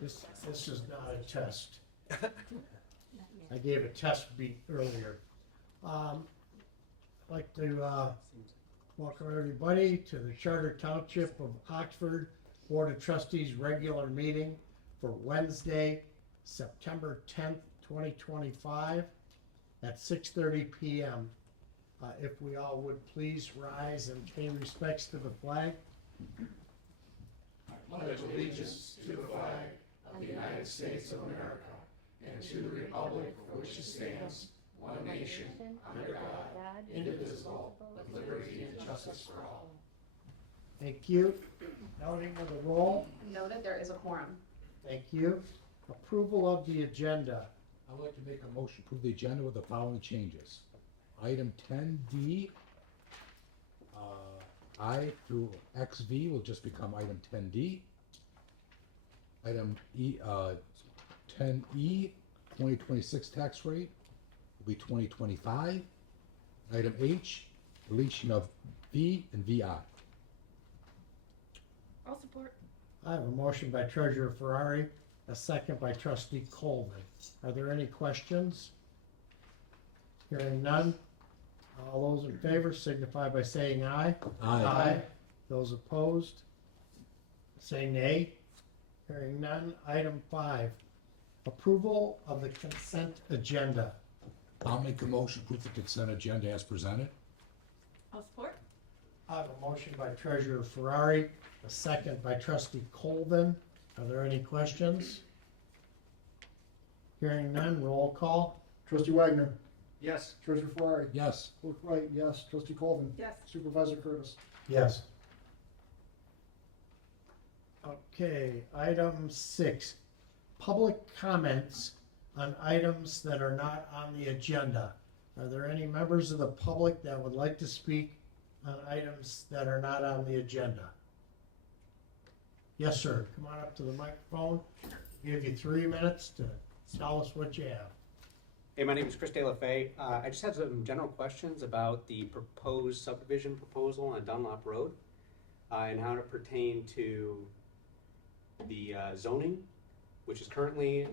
This is not a test. I gave a test beat earlier. I'd like to welcome everybody to the Charter Township of Oxford Board of Trustees regular meeting for Wednesday, September 10th, 2025 at 6:30 p.m. If we all would please rise and pay respects to the flag. I pledge allegiance to the flag of the United States of America and to the republic for which it stands, one nation, under God, indivisible, with liberty and justice for all. Thank you. Noting of the roll. Noted, there is a quorum. Thank you. Approval of the agenda. I'd like to make a motion to approve the agenda with the following changes. Item 10D, I through XV will just become item 10D. Item 10E, 2026 tax rate will be 2025. Item H, deletion of V and VI. I'll support. I have a motion by Treasurer Ferrari, a second by Trustee Colvin. Are there any questions? Hearing none. All those in favor signify by saying aye. Aye. Those opposed, say nay. Hearing none. Item 5, approval of the consent agenda. I'll make a motion to approve the consent agenda as presented. I'll support. I have a motion by Treasurer Ferrari, a second by Trustee Colvin. Are there any questions? Hearing none. Roll call. Trustee Wagner. Yes. Treasurer Ferrari. Yes. Clerk Wright, yes. Trustee Colvin. Yes. Supervisor Curtis. Yes. Okay, item 6, public comments on items that are not on the agenda. Are there any members of the public that would like to speak on items that are not on the agenda? Yes, sir. Come on up to the microphone. Give you 3 minutes to tell us what you have. Hey, my name is Chris De La Fay. I just have some general questions about the proposed subdivision proposal on Dunlop Road and how it pertain to the zoning, which is currently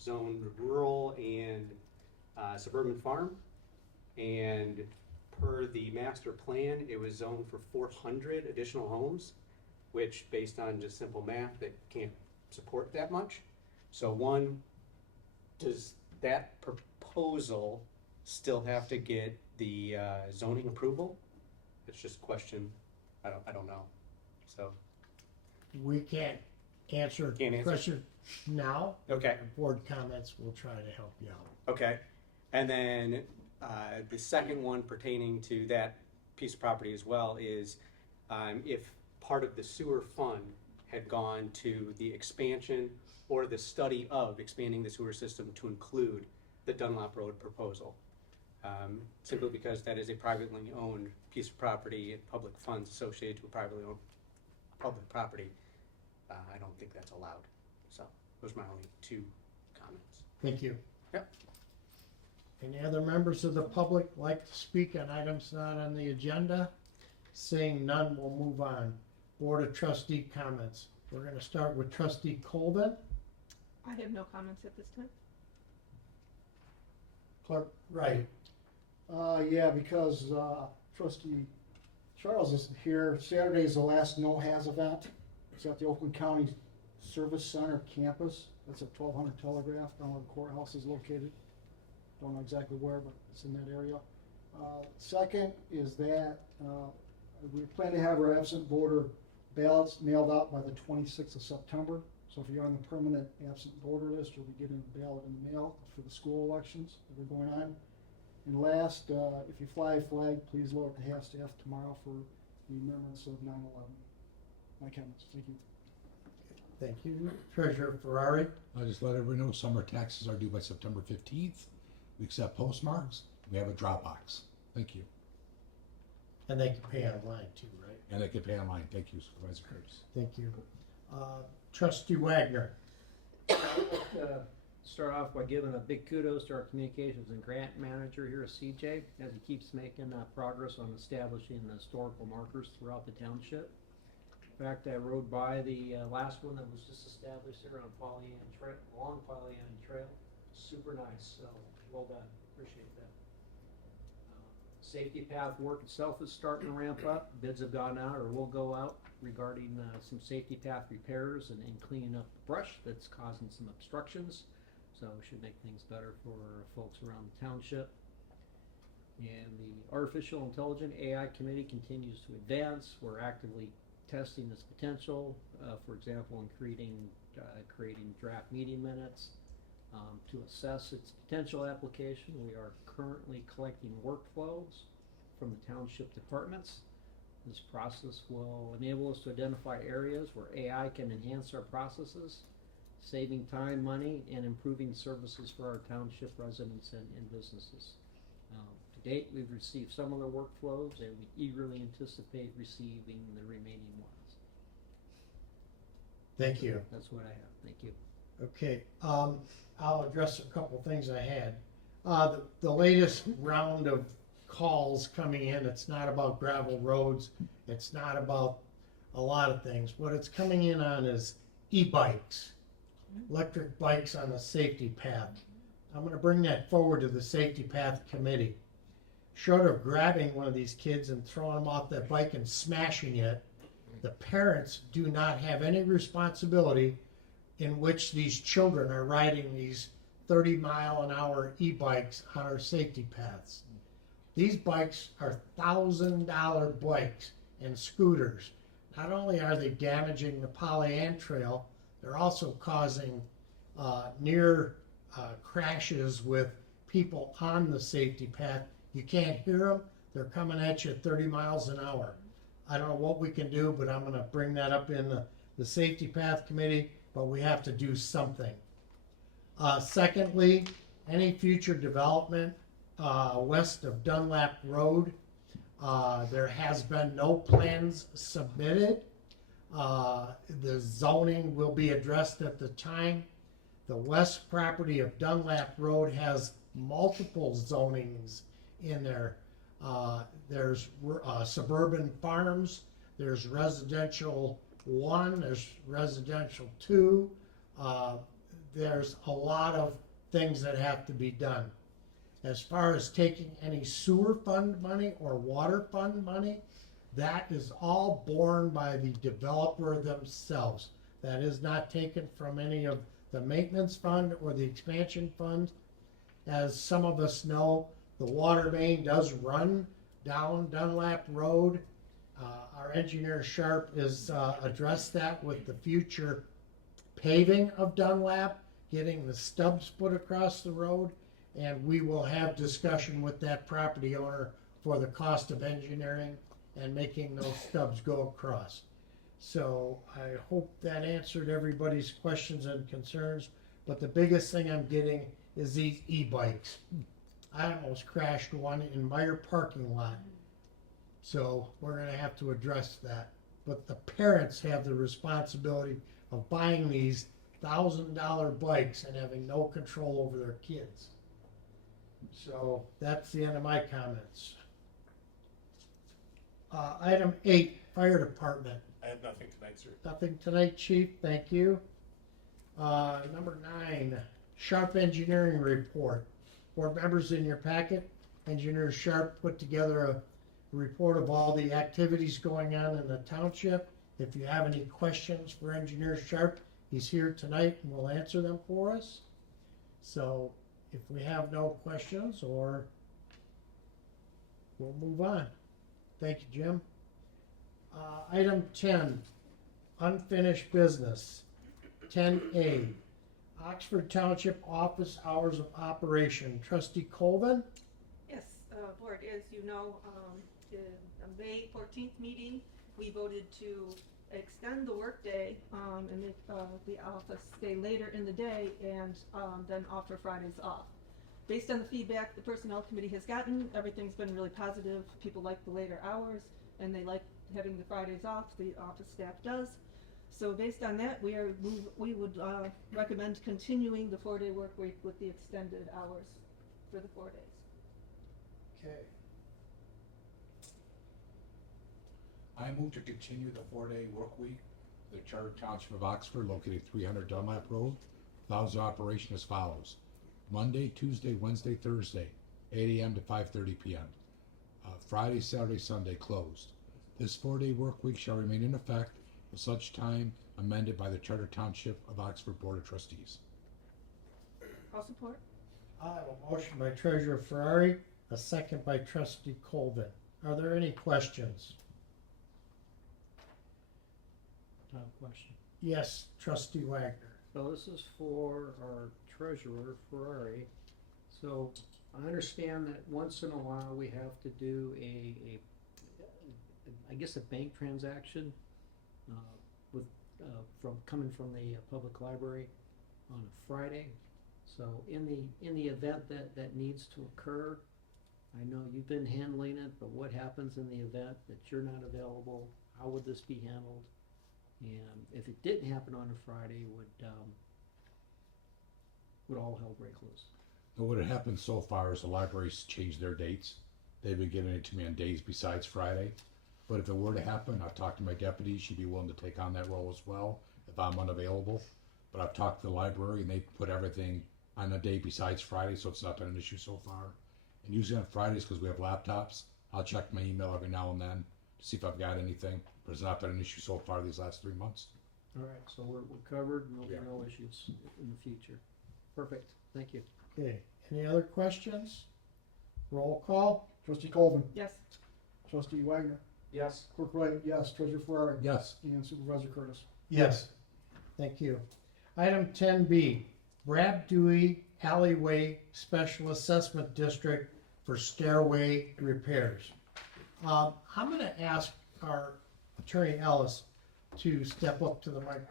zoned rural and suburban farm. And per the master plan, it was zoned for 400 additional homes, which based on just simple math, that can't support that much. So one, does that proposal still have to get the zoning approval? It's just a question. I don't know. So We can't answer Can't answer. question now. okay, Board comments will try to help you out. okay. And then the second one pertaining to that piece of property as well is if part of the sewer fund had gone to the expansion or the study of expanding the sewer system to include the Dunlop Road proposal. Simply because that is a privately owned piece of property and public funds associated to a privately owned public property. I don't think that's allowed. So those are my only 2 comments. Thank you. Yep. Any other members of the public like to speak on items not on the agenda? Seeing none, we'll move on. Board of Trustee comments. We're going to start with Trustee Colvin. I have no comments at this time. Clerk Wright. Yeah, because Trustee Charles isn't here. Saturday is the last no-haz event. It's at the Oakland County Service Center campus. That's at 1200 Telegraph, down where the courthouse is located. Don't know exactly where, but it's in that area. Second is that we plan to have our absent voter ballots mailed out by the 26th of September. So if you're on the permanent absent voter list, you'll be getting a ballot in the mail for the school elections that are going on. And last, if you fly a flag, please lower at the half staff tomorrow for the remembrance of 9/11. My comments. Thank you. Thank you. Treasurer Ferrari. I'll just let everyone know summer taxes are due by September 15th. We accept postmarks. We have a drop box. Thank you. And they can pay online too, right? And they can pay online. Thank you, Supervisor Curtis. Thank you. Trustee Wagner. I'd like to start off by giving a big kudos to our communications and grant manager here at CJ as he keeps making progress on establishing the historical markers throughout the township. In fact, I rode by the last one that was just established there on Pollyant Trail, along Pollyant Trail. Super nice, so well done, appreciate that. Safety path work itself is starting to ramp up. Bids have gone out or will go out regarding some safety path repairs and cleaning up the brush that's causing some obstructions. So it should make things better for folks around the township. And the Artificial Intelligence AI Committee continues to advance. We're actively testing its potential, for example, in creating draft meeting minutes. To assess its potential application, we are currently collecting workflows from the township departments. This process will enable us to identify areas where AI can enhance our processes, saving time, money, and improving services for our township residents and businesses. To date, we've received some of the workflows, and we eagerly anticipate receiving the remaining ones. Thank you. That's what I have. Thank you. Okay, I'll address a couple things I had. The latest round of calls coming in, it's not about gravel roads, it's not about a lot of things. What it's coming in on is e-bikes, electric bikes on the safety path. I'm gonna bring that forward to the safety path committee. Short of grabbing one of these kids and throwing them off that bike and smashing it, the parents do not have any responsibility in which these children are riding these 30-mile-an-hour e-bikes on our safety paths. These bikes are $1,000 bikes and scooters. Not only are they damaging the Pollyant Trail, they're also causing near crashes with people on the safety path. You can't hear them. They're coming at you at 30 miles an hour. I don't know what we can do, but I'm going to bring that up in the Safety Path Committee, but we have to do something. Secondly, any future development west of Dunlap Road, there has been no plans submitted. The zoning will be addressed at the time. The west property of Dunlap Road has multiple zonings in there. There's suburban farms, there's residential 1, there's residential 2. There's a lot of things that have to be done. As far as taking any sewer fund money or water fund money, that is all borne by the developer themselves. That is not taken from any of the maintenance fund or the expansion fund. As some of us know, the water main does run down Dunlap Road. Our engineer Sharp is addressed that with the future paving of Dunlap, getting the stubs put across the road, and we will have discussion with that property owner for the cost of engineering and making those stubs go across. So I hope that answered everybody's questions and concerns, but the biggest thing I'm getting is these e-bikes. I almost crashed one in Meyer parking lot. So we're gonna have to address that. But the parents have the responsibility of buying these $1,000 bikes and having no control over their kids. So that's the end of my comments. Item 8, Fire Department. I have nothing tonight, sir. Nothing tonight, Chief, thank you. Number 9, Sharp Engineering Report. Board members, in your packet, Engineer Sharp put together a report of all the activities going on in the township. If you have any questions for Engineer Sharp, he's here tonight and will answer them for us. So if we have no questions, or we'll move on. Thank you, Jim. Item 10, unfinished business. 10A, Oxford Township Office Hours of Operation. Trustee Colvin? Yes, Board, as you know, the May 14th meeting, we voted to extend the workday and make the office stay later in the day and then offer Fridays off. Based on the feedback the Personnel Committee has gotten, everything's been really positive. People like the later hours and they like having the Fridays off. The office staff does. So based on that, we would recommend continuing the 4-day work week with the extended hours for the 4 days. Okay. I move to continue the 4-day work week for the Charter Township of Oxford located 300 Dunlap Road. Hours of operation as follows. Monday, Tuesday, Wednesday, Thursday, 8 a.m. to 5:30 p.m. Friday, Saturday, Sunday closed. This 4-day work week shall remain in effect for such time amended by the Charter Township of Oxford Board of Trustees. I'll support. I have a motion by Treasurer Ferrari, a second by Trustee Colvin. Are there any questions? I have a question. Yes, Trustee Wagner. So this is for our treasurer, Ferrari. So I understand that once in a while we have to do I guess a bank transaction with coming from the public library on a Friday. So in the event that needs to occur, I know you've been handling it, but what happens in the event that you're not available? How would this be handled? And if it didn't happen on a Friday, would all hell break loose? Now, what had happened so far is the libraries changed their dates. They've been giving it to me on days besides Friday. But if it were to happen, I've talked to my deputy. She'd be willing to take on that role as well if I'm unavailable. But I've talked to the library and they put everything on a day besides Friday, so it's not been an issue so far. And usually on Fridays, because we have laptops, I'll check my email every now and then to see if I've got anything. But it's not been an issue so far these last 3 months. All right, so we're covered, and there'll be Yeah. no issues in the future. Perfect, thank you. Okay, any other questions? Roll call? Trustee Colvin, Yes. Trustee Wagner, Yes. Clerk Wright, yes, Treasurer Ferrari, Yes. and Supervisor Curtis. Yes. Thank you. Item 10B, Brad Dewey Alleyway Special Assessment District for stairway repairs. I'm gonna ask our Attorney Ellis to step up to the mic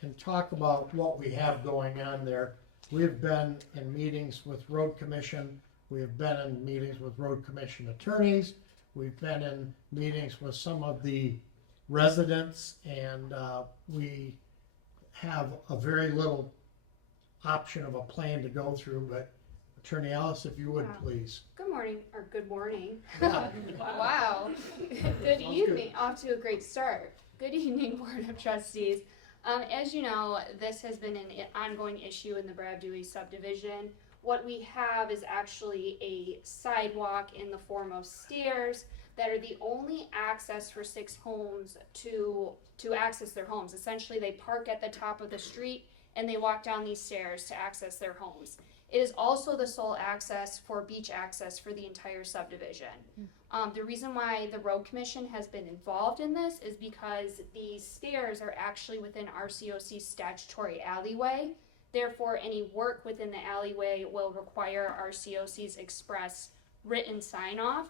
and talk about what we have going on there. We've been in meetings with Road Commission, we have been in meetings with Road Commission attorneys, we've been in meetings with some of the residents, and we have a very little option of a plan to go through, but Attorney Ellis, if you would, Wow. please. Good morning, or good morning. Yeah. Wow. Good evening, off to a great start. Good evening, Board of Trustees. As you know, this has been an ongoing issue in the Brad Dewey subdivision. What we have is actually a sidewalk in the form of stairs that are the only access for 6 homes to access their homes. Essentially, they park at the top of the street and they walk down these stairs to access their homes. It is also the sole access for beach access for the entire subdivision. The reason why the Road Commission has been involved in this is because these stairs are actually within RCOC's statutory alleyway. Therefore, any work within the alleyway will require RCOC's express written sign-off.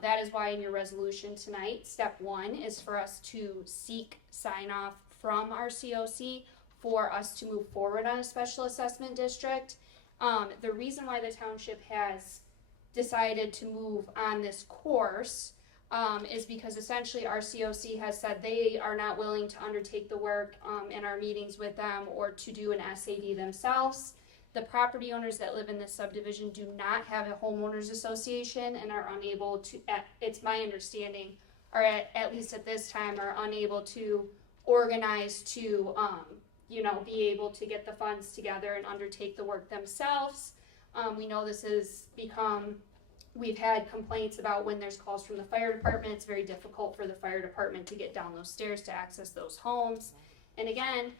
That is why in your resolution tonight, step 1 is for us to seek sign-off from RCOC for us to move forward on a special assessment district. The reason why the township has decided to move on this course is because essentially RCOC has said they are not willing to undertake the work in our meetings with them or to do an SAD themselves. The property owners that live in this subdivision do not have a homeowners association and are unable to, it's my understanding, or at least at this time, are unable to organize to be able to get the funds together and undertake the work themselves. We know this has become, we've had complaints about when there's calls from the fire department, it's very difficult for the fire department to get down those stairs to access those homes. And again,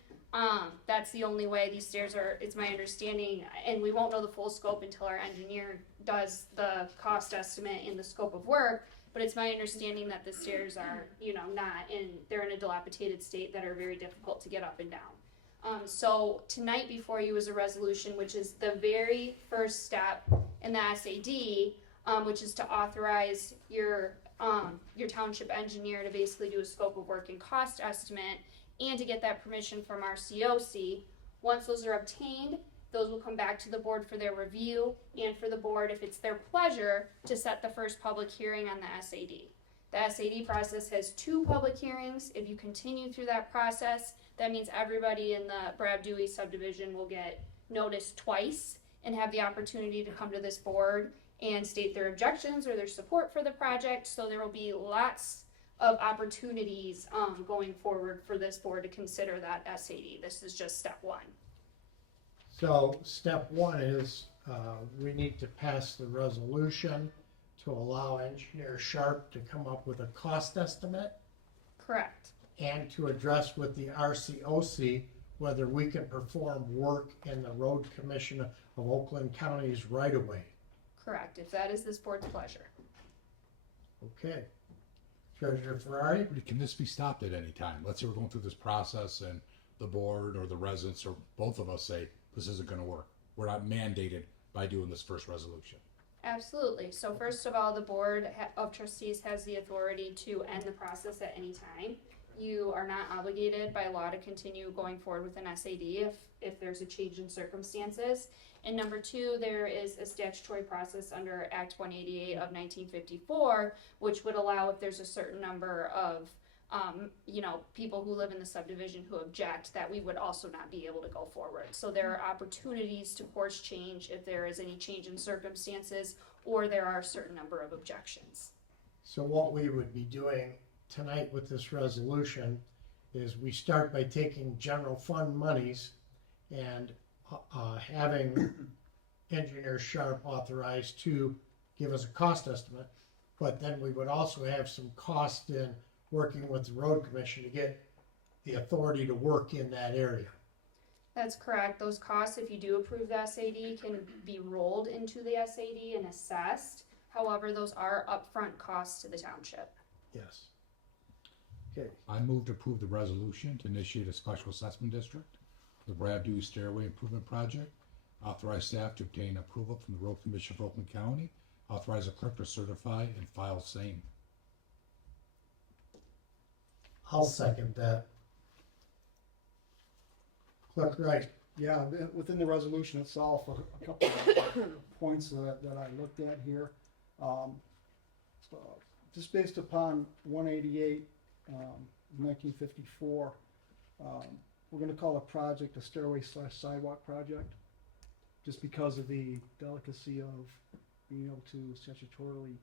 that's the only way these stairs are, it's my understanding, and we won't know the full scope until our engineer does the cost estimate and the scope of work, but it's my understanding that the stairs are, they're in a dilapidated state that are very difficult to get up and down. So tonight before you is a resolution, which is the very first step in the SAD, which is to authorize your township engineer to basically do a scope of work and cost estimate and to get that permission from RCOC. Once those are obtained, those will come back to the board for their review and for the board, if it's their pleasure, to set the first public hearing on the SAD. The SAD process has 2 public hearings. If you continue through that process, that means everybody in the Brad Dewey subdivision will get noticed twice and have the opportunity to come to this board and state their objections or their support for the project. So there will be lots of opportunities, going forward for this board to consider that SAD. This is just step one. So step one is, we need to pass the resolution to allow Engineer Sharp to come up with a cost estimate Correct. and to address with the RCOC whether we can perform work in the Road Commission of Oakland County's right of way. Correct, if that is this board's pleasure. Okay. Treasurer Ferrari? Can this be stopped at any time? Let's say we're going through this process and the board or the residents or both of us say, this isn't gonna work. We're not mandated by doing this first resolution. Absolutely. So first of all, the board of trustees has the authority to end the process at any time. You are not obligated by law to continue going forward with an SAD if there's a change in circumstances. And number two, there is a statutory process under Act 188 of 1954, which would allow if there's a certain number of people who live in the subdivision who object, that we would also not be able to go forward. So there are opportunities to course change if there is any change in circumstances or there are a certain number of objections. So what we would be doing tonight with this resolution is we start by taking general fund monies and having Engineer Sharp authorized to give us a cost estimate, but then we would also have some cost in working with the road commission to get the authority to work in that area. That's correct. Those costs, if you do approve the SAD, can be rolled into the SAD and assessed. However, those are upfront costs to the township. Yes. Okay. I move to approve the resolution to initiate a special assessment district for the Brad Dewey Stairway Improvement Project. Authorize staff to obtain approval from the Road Commission of Oakland County. Authorize the clerk to certify and file same. I'll second that. Clerk Wright? Yeah, within the resolution itself, a couple of points that I looked at here. So just based upon 188, 1954, we're gonna call a project a stairway/sidewalk project, just because of the delicacy of being able to statutorily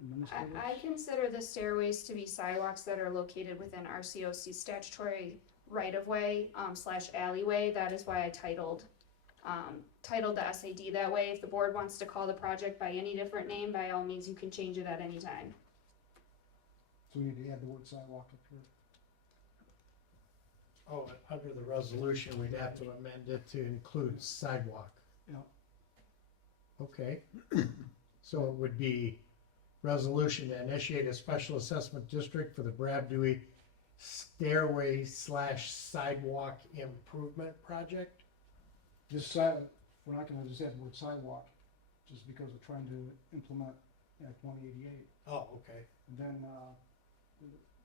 administer this. I consider the stairways to be sidewalks that are located within RCOC statutory right-of-way / alleyway. That is why I titled the SAD that way. If the board wants to call the project by any different name, by all means, you can change it at any time. So we need to add the word sidewalk up here. Oh, under the resolution, we'd have to amend it to include sidewalk. Yeah. Okay. So it would be resolution to initiate a special assessment district for the Brad Dewey Stairway / Sidewalk Improvement Project. Just we're not gonna just add the word sidewalk, just because we're trying to implement Act 188. Oh, okay. And then,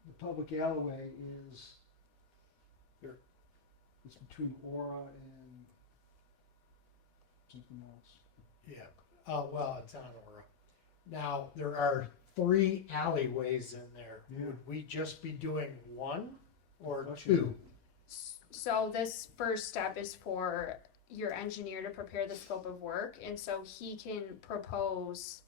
the public alleyway is, it's between Aura and something else. Yeah. Oh, well, it's on Aura. Now, there are 3 alleyways in there. Yeah. Would we just be doing 1 or Question. 2? So this first step is for your engineer to prepare the scope of work, and so he can propose,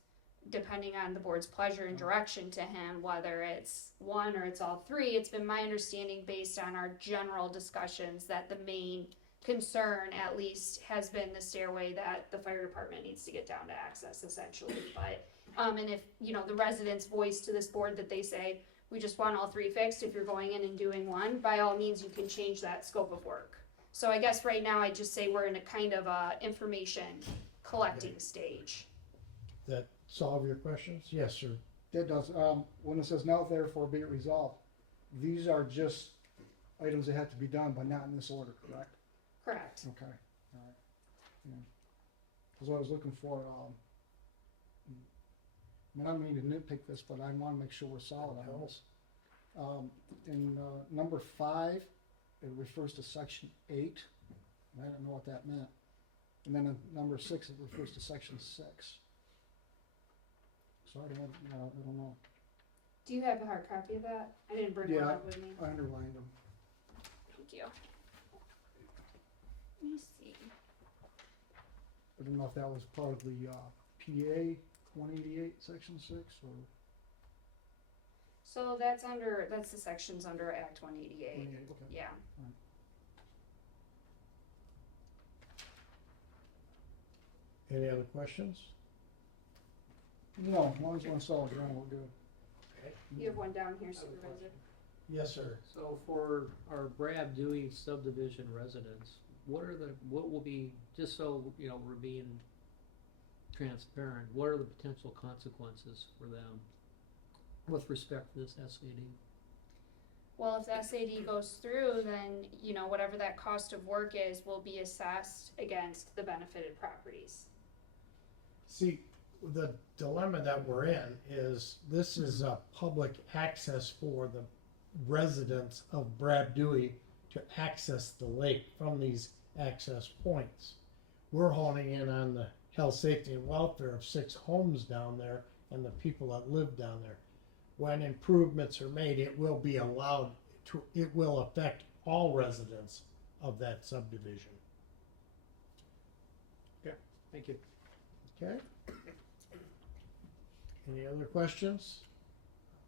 depending on the board's pleasure and direction to him, whether it's 1 or it's all 3. It's been my understanding, based on our general discussions, that the main concern, at least, has been the stairway that the fire department needs to get down to access, essentially. But and if the residents voice to this board that they say, we just want all 3 fixed, if you're going in and doing 1, by all means, you can change that scope of work. So I guess right now I just say we're in a kind of information collecting stage. That solve your questions? Yes, sir. That does, when it says now therefore be it resolved, these are just items that have to be done, but not in this order, correct? Correct. Okay, alright. Yeah. Cause what I was looking for, I don't mean to nitpick this, but I wanna make sure we're solid on this. In, number 5, it refers to section 8, and I don't know what that meant. And then in number 6, it refers to section 6. So I don't know. Do you have a hard copy of that? I didn't bring one Yeah. up with me. I underlined them. Thank you. Let me see. I don't know if that was part of the, PA 188, section 6, or. So that's the sections under Act 188. Okay. Yeah. Any other questions? No, as long as you want to solid ground, we're good. You have one down here, Supervisor. Yes, sir. So for our Brad Dewey subdivision residents, what will be, just so, you know, we're being transparent, what are the potential consequences for them with respect to this SAD? Well, if the SAD goes through, then, you know, whatever that cost of work is will be assessed against the benefited properties. See, the dilemma that we're in is this is a public access for the residents of Brad Dewey to access the lake from these access points. We're honing in on the health, safety, and welfare of 6 homes down there and the people that live down there. When improvements are made, it will be allowed to, it will affect all residents of that subdivision. Thank you. Okay? Any other questions?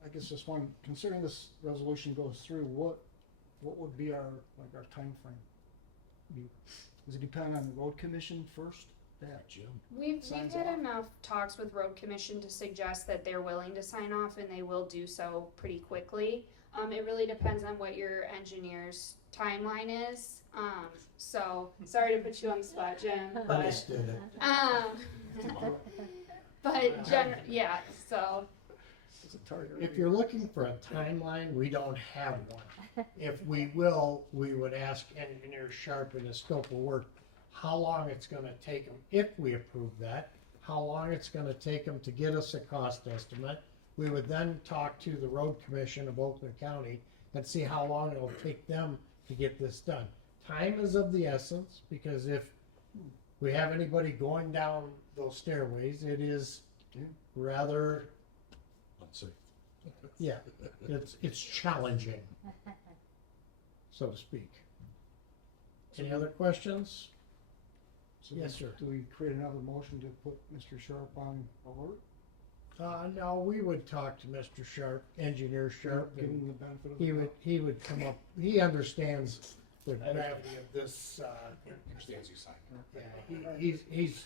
I guess just one, considering this resolution goes through, what would be our timeframe? Does it depend on the road commission first? That Jim? We've Signs had off. enough talks with Road Commission to suggest that they're willing to sign off, and they will do so pretty quickly. It really depends on what your engineer's timeline is. So sorry to put you on the spot, Jim, but Understood it. yeah. So it's a target. If you're looking for a timeline, we don't have one. If we will, we would ask Engineer Sharp in the scope of work, how long it's gonna take them, if we approve that, how long it's gonna take them to get us a cost estimate. We would then talk to the Road Commission of Oakland County and see how long it'll take them to get this done. Time is of the essence, because if we have anybody going down those stairways, it is rather, Let's see. yeah, it's challenging, so to speak. Any other questions? So Yes, sir. Do we create another motion to put Mr. Sharp on alert? No, we would talk to Mr. Sharp, Engineer Sharp, Give him and the benefit of the doubt? he would come up, he understands the gravity of this, Understands you sign. yeah, he's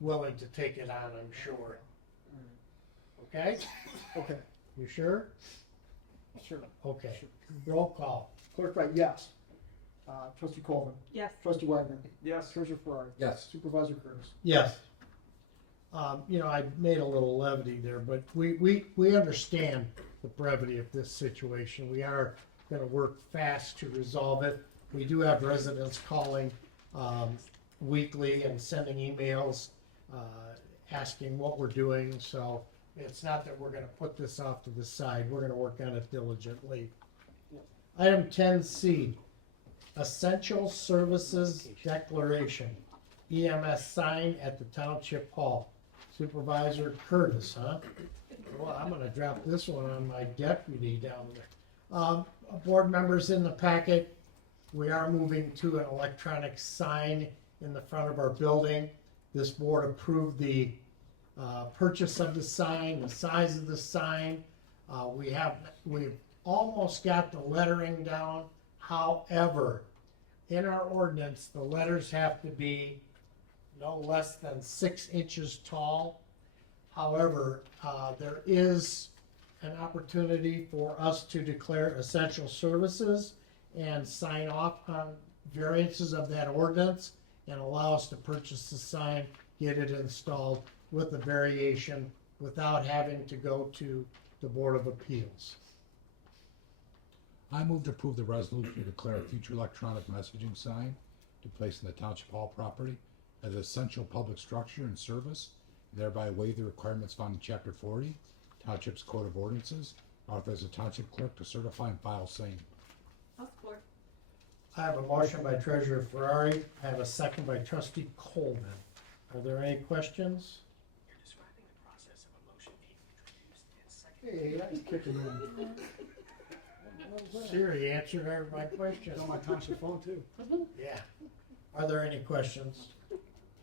willing to take it on, I'm sure. Okay, Okay, you sure? sure. Okay, roll call. Clerk Wright, yes. Trustee Colvin. Yes. Trustee Wagner. Yes. Treasurer Ferrari. Yes. Supervisor Curtis. Yes. You know, I made a little levity there, but we understand the brevity of this situation. We are gonna work fast to resolve it. We do have residents calling, weekly and sending emails, asking what we're doing, so it's not that we're gonna put this off to the side, we're gonna work on it diligently. Item 10C, Essential Services Declaration, EMS sign at the Township Hall. Supervisor Curtis, huh? Well, I'm gonna drop this one on my deputy down there. Board members, in the packet, we are moving to an electronic sign in the front of our building. This board approved the purchase of the sign, the size of the sign. We've almost got the lettering down. However, in our ordinance, the letters have to be no less than 6 inches tall. However, there is an opportunity for us to declare essential services and sign off on variances of that ordinance and allow us to purchase the sign, get it installed with a variation without having to go to the Board of Appeals. I move to approve the resolution to declare a future electronic messaging sign to place in the Township Hall property as an essential public structure and service, and thereby waive the requirements found in Chapter 40, Township's Code of Ordinances, authorize the Township Clerk to certify and file same. I'll support. I have a motion by Treasurer Ferrari, I have a second by Trustee Colvin. Are there any questions? You're describing the process of a motion being introduced and seconded. Hey, that's kicking in. Siri answered my question. On my township phone too. Yeah. Are there any questions?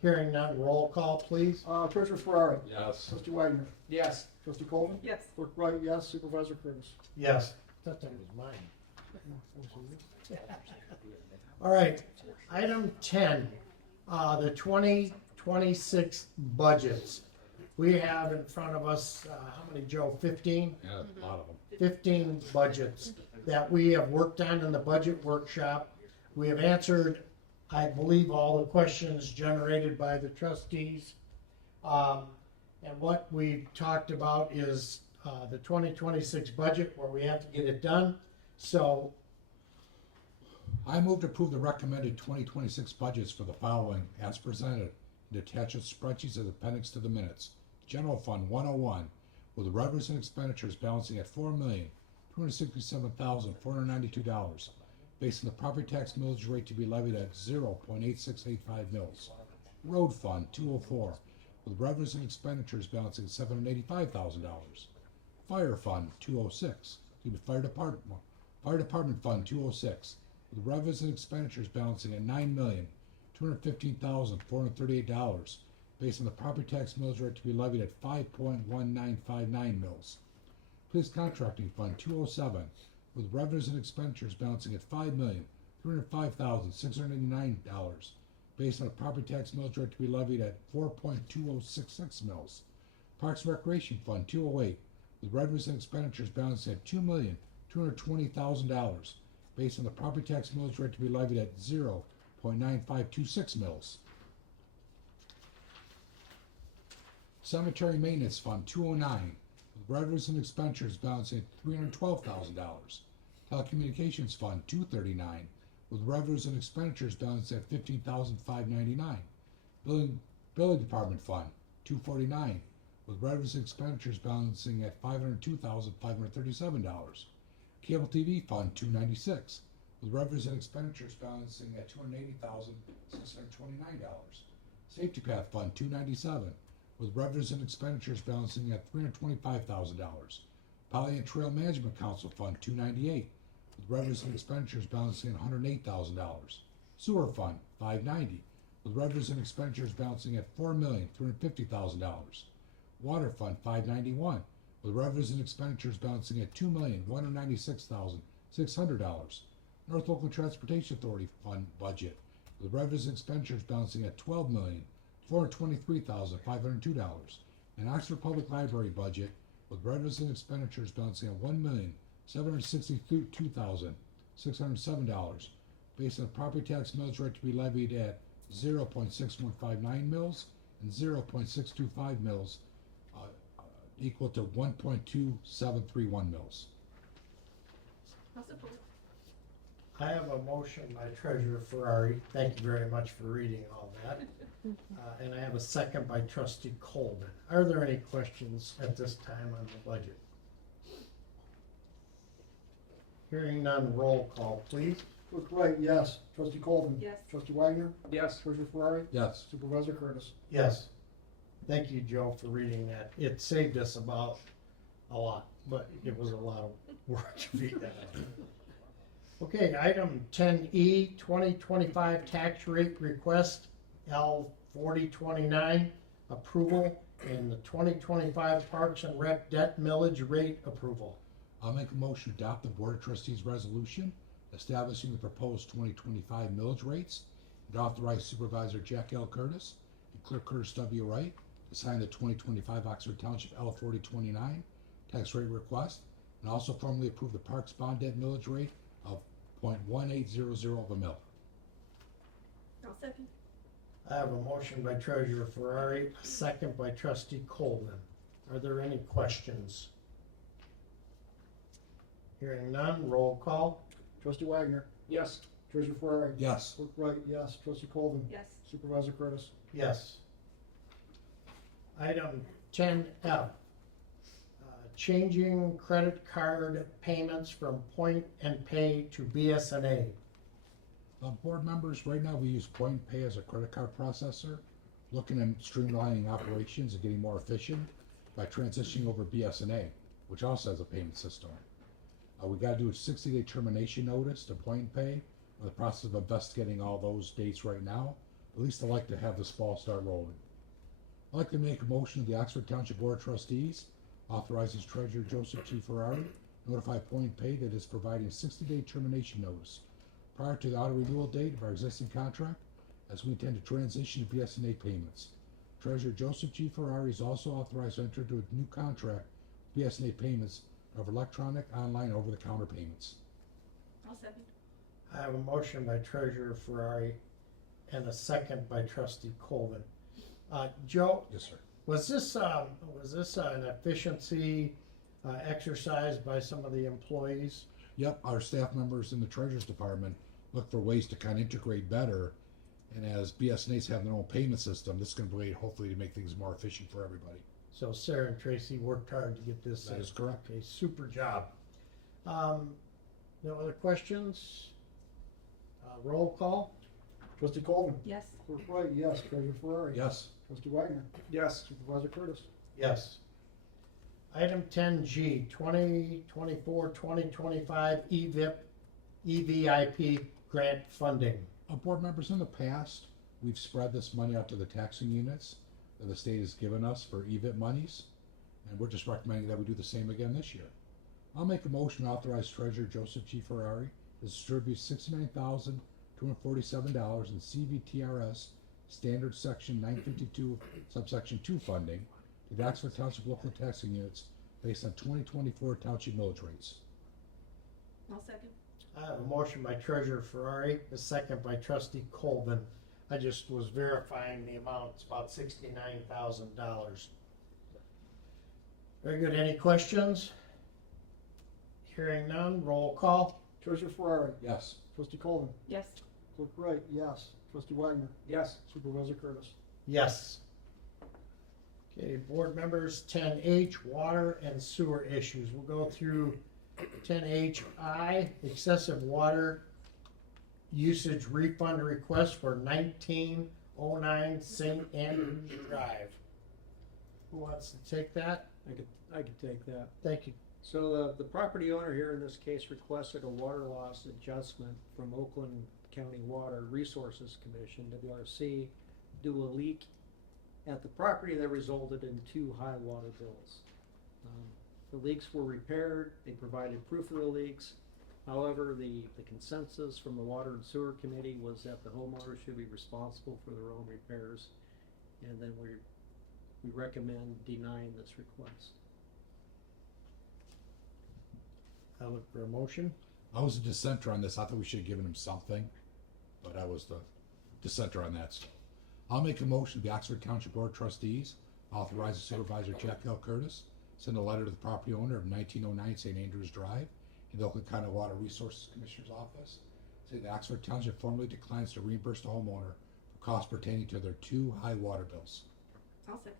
Hearing none, roll call, please. Treasurer Ferrari, Yes. Trustee Wagner, Yes. Trustee Colvin, Yes. Clerk Wright, yes, Supervisor Curtis. Yes. That thing was mine. All right, item 10, the 2026 budgets. We have in front of us, how many, Joe, 15? Yeah, a lot of them. 15 budgets that we have worked on in the budget workshop. We have answered, I believe, all the questions generated by the trustees. And what we talked about is the 2026 budget, where we have to get it done. So I move to approve the recommended 2026 budgets for the following as presented and attach its spreadsheets as appendix to the minutes. General Fund 101, with revenues and expenditures balancing at $4,267,492, based on the property tax millage rate to be levied at 0.8685 mils. Road Fund 204, with revenues and expenditures balancing at $785,000. Fire Fund 206, Fire Department Fund 206, with revenues and expenditures balancing at $9,215,438, based on the property tax millage rate to be levied at 5.1959 mils. Police Contracting Fund 207, with revenues and expenditures balancing at $5,305,689, based on a property tax millage rate to be levied at 4.2066 mils. Parks and Recreation Fund 208, with revenues and expenditures balancing at $2,220,000, based on the property tax millage rate to be levied at 0.9526 mils. Cemetery Maintenance Fund 209, with revenues and expenditures balancing at $312,000. Telecommunications Fund 239, with revenues and expenditures balancing at $15,599. Building Department Fund 249, with revenues and expenditures balancing at $502,537. Cable TV Fund 296, with revenues and expenditures balancing at $280,629. Safety Path Fund 297, with revenues and expenditures balancing at $325,000. Poly and Trail Management Council Fund 298, with revenues and expenditures balancing at $108,000. Sewer Fund 590, with revenues and expenditures balancing at $4,350,000. Water Fund 591, with revenues and expenditures balancing at $2,196,600. North Local Transportation Authority Fund budget, with revenues and expenditures balancing at $12,423,502. And Oxford Public Library budget, with revenues and expenditures balancing at $1,762,607, based on the property tax millage rate to be levied at 0.6159 mils and 0.625 mils, equal to 1.2731 mils. I'll support. I have a motion by Treasurer Ferrari. Thank you very much for reading all that. And I have a second by Trustee Colvin. Are there any questions at this time on the budget? Hearing none, roll call, please. Clerk Wright, yes. Trustee Colvin. Yes. Trustee Wagner, Yes. Treasurer Ferrari, Yes. Supervisor Curtis. Yes. Thank you, Joe, for reading that. It saved us about a lot, but it was a lot of work to read that. Okay, item 10E, 2025 tax rate request, L 4029, approval, and the 2025 Parks and Rec debt millage rate approval. I'll make a motion to adopt the Board of Trustees resolution establishing the proposed 2025 millage rates and authorize Supervisor Jack L. Curtis and Clerk Curtis W. Wright to sign the 2025 Oxford Township L 4029 tax rate request, and also formally approve the Parks bond debt millage rate of 0.1800 of a mil. I'll second. I have a motion by Treasurer Ferrari, a second by Trustee Colvin. Are there any questions? Hearing none, roll call. Trustee Wagner, Yes. Treasurer Ferrari, Yes. Clerk Wright, yes. Trustee Colvin, Yes. Supervisor Curtis. Yes. Item 10F, changing credit card payments from Point and Pay to BS&A. Board members, right now we use Point Pay as a credit card processor, looking at streamlining operations and getting more efficient by transitioning over BS&A, which also has a payment system. We got to do a 60-day termination notice to Point Pay. We're in the process of investigating all those dates right now. At least I like to have this fall start rolling. I'd like to make a motion to the Oxford Township Board of Trustees, authorizes Treasurer Joseph G. Ferrari, notify Point Pay that is providing a 60-day termination notice prior to the auto renewal date of our existing contract, as we intend to transition to BSNA payments. Treasurer Joseph G. Ferrari is also authorized to enter into a new contract with BSNA payments of electronic, online, over-the-counter payments. I'll second. I have a motion by Treasurer Ferrari and a second by Trustee Colvin. Joe, Yes, sir. was this an efficiency exercise by some of the employees? Yep, our staff members in the Treasurer's Department look for ways to kind of integrate better. And as BSNAs have their own payment system, this is going to be hopefully to make things more efficient for everybody. So Sarah and Tracy worked hard to get this. That is correct. A super job. No other questions? Roll call? Trustee Colvin. Yes. Clerk Wright, yes. Treasurer Ferrari. Yes. Trustee Wagner. Yes. Supervisor Curtis. Yes. Item 10G, 2024-2025 EVIP grant funding. Board members, in the past, we've spread this money out to the taxing units that the state has given us for EVIP monies, and we're just recommending that we do the same again this year. I'll make a motion to authorize Treasurer Joseph G. Ferrari to distribute $69,247 in CVTRS Standard Section 952 Subsection 2 funding to the Oxford Township local taxing units based on 2024 township millage rates. I'll second. I have a motion by Treasurer Ferrari, a second by Trustee Colvin. I just was verifying the amount. It's about $69,000. Very good. Any questions? Hearing none, roll call. Treasurer Ferrari. Yes. Trustee Colvin. Yes. Clerk Wright, yes. Trustee Wagner. Yes. Supervisor Curtis. Yes. Okay, board members, 10H, water and sewer issues. We'll go through 10HI, excessive water usage refund request for 1909 St. Andrews Drive. Who wants to take that? I could take that. Thank you. So the property owner here in this case requested a water loss adjustment from Oakland County Water Resources Commission, WRC, due to a leak at the property that resulted in 2 high water bills. The leaks were repaired, they provided proof of the leaks. However, the consensus from the Water and Sewer Committee was that the homeowner should be responsible for their own repairs. And then we recommend denying this request. I look for a motion. I was a dissenter on this. I thought we should have given him something, but I was the dissenter on that stuff. I'll make a motion to the Oxford Township Board of Trustees, authorize the Supervisor Jack L. Curtis, send a letter to the property owner of 1909 St. Andrews Drive in the Oakland County Water Resources Commissioner's Office, saying the Oxford Township formally declines to reimburse the homeowner for costs pertaining to their 2 high water bills. I'll second.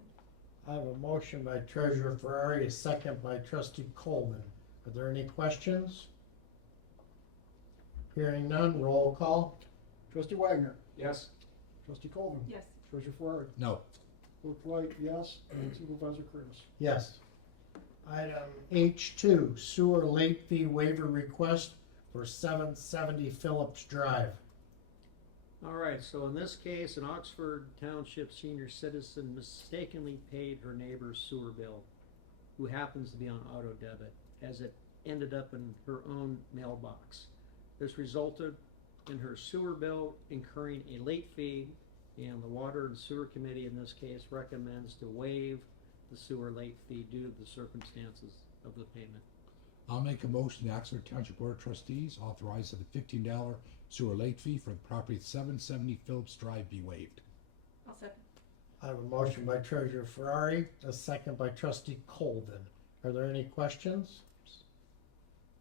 I have a motion by Treasurer Ferrari, a second by Trustee Colvin. Are there any questions? Hearing none, roll call. Trustee Wagner. Yes. Trustee Colvin. Yes. Treasurer Ferrari. No. Clerk Wright, yes. And Supervisor Curtis. Yes. Item H2, sewer late fee waiver request for 770 Phillips Drive. All right, so in this case, an Oxford Township senior citizen mistakenly paid her neighbor's sewer bill, who happens to be on auto debit, as it ended up in her own mailbox. This resulted in her sewer bill incurring a late fee, and the Water and Sewer Committee in this case recommends to waive the sewer late fee due to the circumstances of the payment. I'll make a motion the Oxford Township Board of Trustees authorize that the $15 sewer late fee for the property at 770 Phillips Drive be waived. I'll second. I have a motion by Treasurer Ferrari, a second by Trustee Colvin. Are there any questions?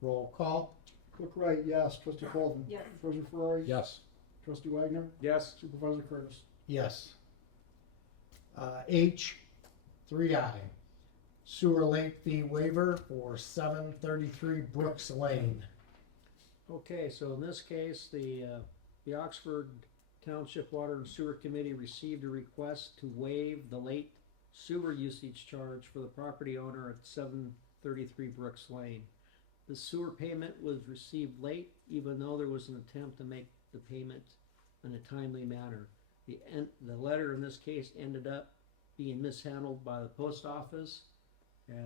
Roll call. Clerk Wright, yes. Trustee Colvin. Yes. Treasurer Ferrari. Yes. Trustee Wagner. Yes. Supervisor Curtis. Yes. H3I, sewer late fee waiver for 733 Brooks Lane. Okay, so in this case, the Oxford Township Water and Sewer Committee received a request to waive the late sewer usage charge for the property owner at 733 Brooks Lane. The sewer payment was received late, even though there was an attempt to make the payment in a timely manner. The letter in this case ended up being mishandled by the post office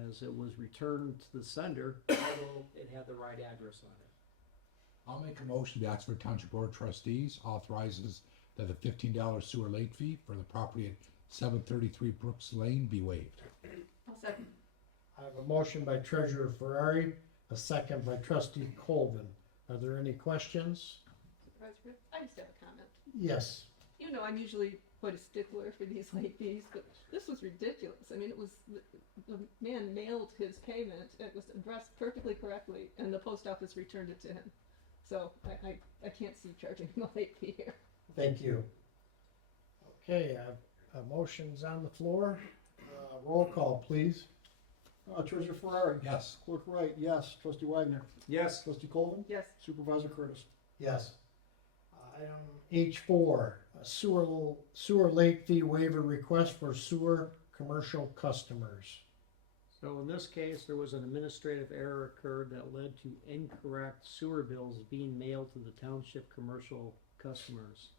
as it was returned to the sender, although it had the right address on it. I'll make a motion, the Oxford Township Board of Trustees authorizes that the $15 sewer late fee for the property at 733 Brooks Lane be waived. I'll second. I have a motion by Treasurer Ferrari, a second by Trustee Colvin. Are there any questions? Supervisor, I just have a comment. Yes. You know, I'm usually quite a stickler for these late fees, but this was ridiculous. I mean, it was, the man mailed his payment, it was addressed perfectly correctly, and the post office returned it to him. So I can't see charging him a late fee here. Thank you. Okay, motion's on the floor. Roll call, please. Treasurer Ferrari. Yes. Clerk Wright, yes. Trustee Wagner. Yes. Trustee Colvin. Yes, Supervisor Curtis. Yes. Item H4, sewer late fee waiver request for sewer commercial customers. So in this case, there was an administrative error occurred that led to incorrect sewer bills being mailed to the township commercial customers.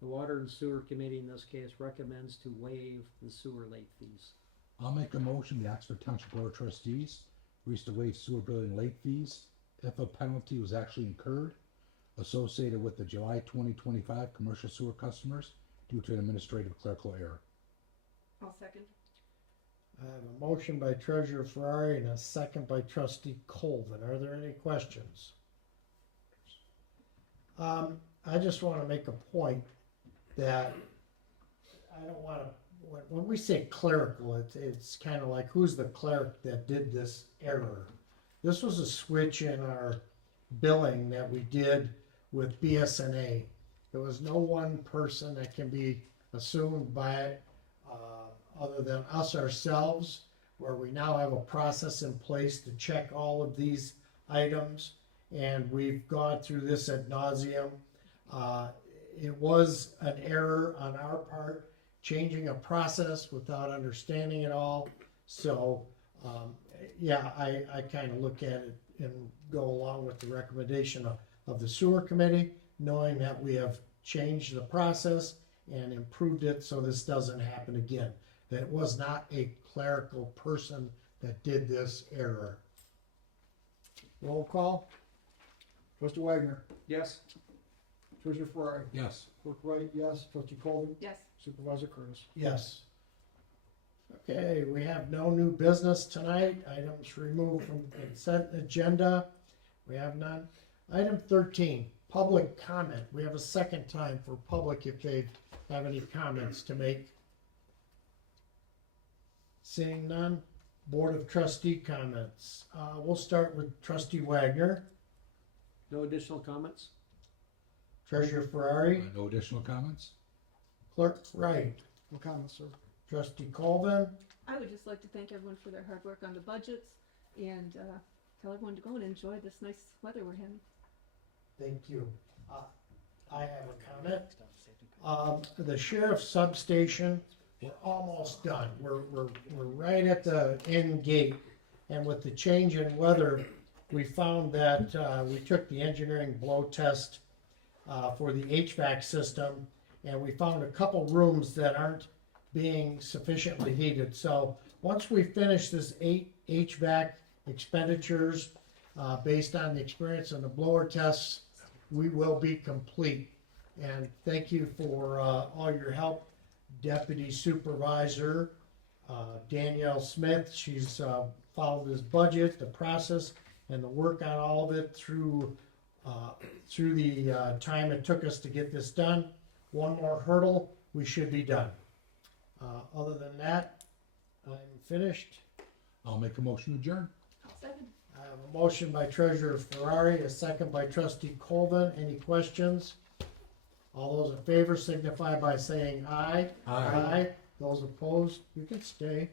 The Water and Sewer Committee in this case recommends to waive the sewer late fees. I'll make a motion, the Oxford Township Board of Trustees agrees to waive sewer billing late fees if a penalty was actually incurred associated with the July 2025 commercial sewer customers due to an administrative clerical error. I'll second. I have a motion by Treasurer Ferrari and a second by Trustee Colvin. Are there any questions? I just want to make a point that I don't want to, when we say clerical, it's kind of like, who's the clerk that did this error? This was a switch in our billing that we did with BSNA. There was no one person that can be assumed by it other than us ourselves, where we now have a process in place to check all of these items, and we've gone through this ad nauseum. It was an error on our part, changing a process without understanding it all. So, yeah, I kind of look at it and go along with the recommendation of the sewer committee, knowing that we have changed the process and improved it so this doesn't happen again. That it was not a clerical person that did this error. Roll call? Trustee Wagner. Yes. Treasurer Ferrari. Yes. Clerk Wright, yes. Trustee Colvin. Yes, Supervisor Curtis. Yes. Okay, we have no new business tonight. Items removed from consent agenda. We have none. Item 13, public comment. We have a second time for public if they have any comments to make. Seeing none. Board of Trustee comments. We'll start with Trustee Wagner. No additional comments? Treasurer Ferrari. No additional comments? Clerk Wright. No comments, sir. Trustee Colvin. I would just like to thank everyone for their hard work on the budgets and tell everyone to go and enjoy this nice weather we're having. Thank you. I have a comment. The sheriff's substation, we're almost done. We're right at the end gate. And with the change in weather, we found that we took the engineering blow test for the HVAC system, and we found a couple rooms that aren't being sufficiently heated. So once we finish this HVAC expenditures based on the experience in the blower tests, we will be complete. And thank you for all your help, Deputy Supervisor Danielle Smith. She's followed this budget, the process, and the work on all of it through the time it took us to get this done. One more hurdle, we should be done. Other than that, I'm finished. I'll make a motion to adjourn. I'll second. I have a motion by Treasurer Ferrari, a second by Trustee Colvin. Any questions? All those in favor signify by saying aye. Aye. Those opposed, you can stay.